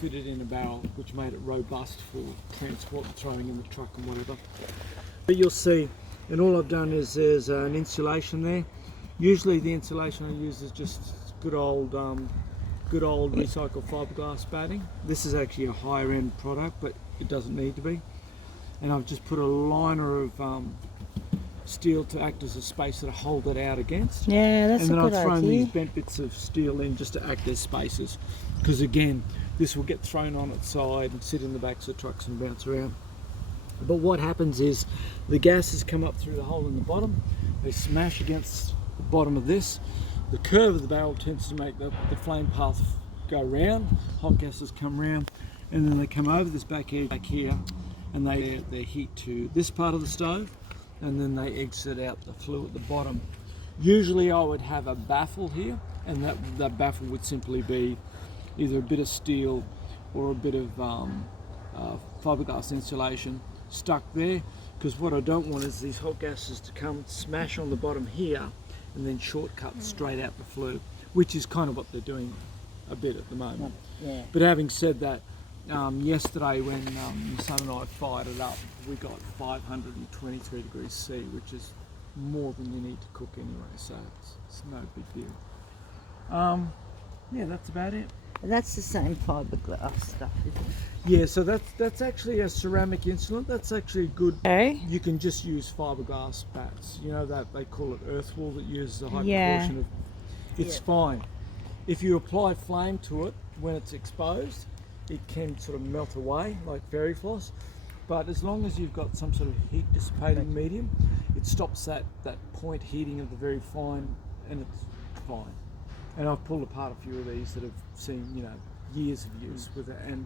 fitted in a barrel, which made it robust for transport and throwing in the truck and whatever. But you'll see, and all I've done is there's an insulation there. Usually the insulation I use is just good old recycled fiberglass batting. This is actually a higher end product, but it doesn't need to be. And I've just put a liner of steel to act as a spacer to hold it out against. Yeah, that's a good idea. And then I've thrown these bent bits of steel in just to act as spacers, because again, this will get thrown on its side and sit in the backs of trucks and bounce around. But what happens is the gases come up through the hole in the bottom, they smash against the bottom of this. The curve of the barrel tends to make the flame path go round, hot gases come round, and then they come over this back edge back here, and they heat to this part of the stove, and then they exit out the flue at the bottom. Usually I would have a baffle here, and that baffle would simply be either a bit of steel or a bit of fiberglass insulation stuck there, because what I don't want is these hot gases to come smash on the bottom here and then shortcut straight out the flue, which is kind of what they're doing a bit at the moment. Yeah. But having said that, yesterday when my son and I fired it up, we got 523 degrees C, which is more than you need to cook anyway, so it's no big deal. Yeah, that's about it. And that's the same fiberglass stuff, isn't it? Yeah, so that's actually a ceramic insulant. That's actually good. Okay. You can just use fiberglass bats. You know that they call it earth wool that uses a high Yeah. proportion of. It's fine. If you apply flame to it when it's exposed, it can sort of melt away like fairy floss. But as long as you've got some sort of heat dissipating medium, it stops that point heating of the very fine, and it's fine. And I've pulled apart a few of these that have seen, years of use with it, and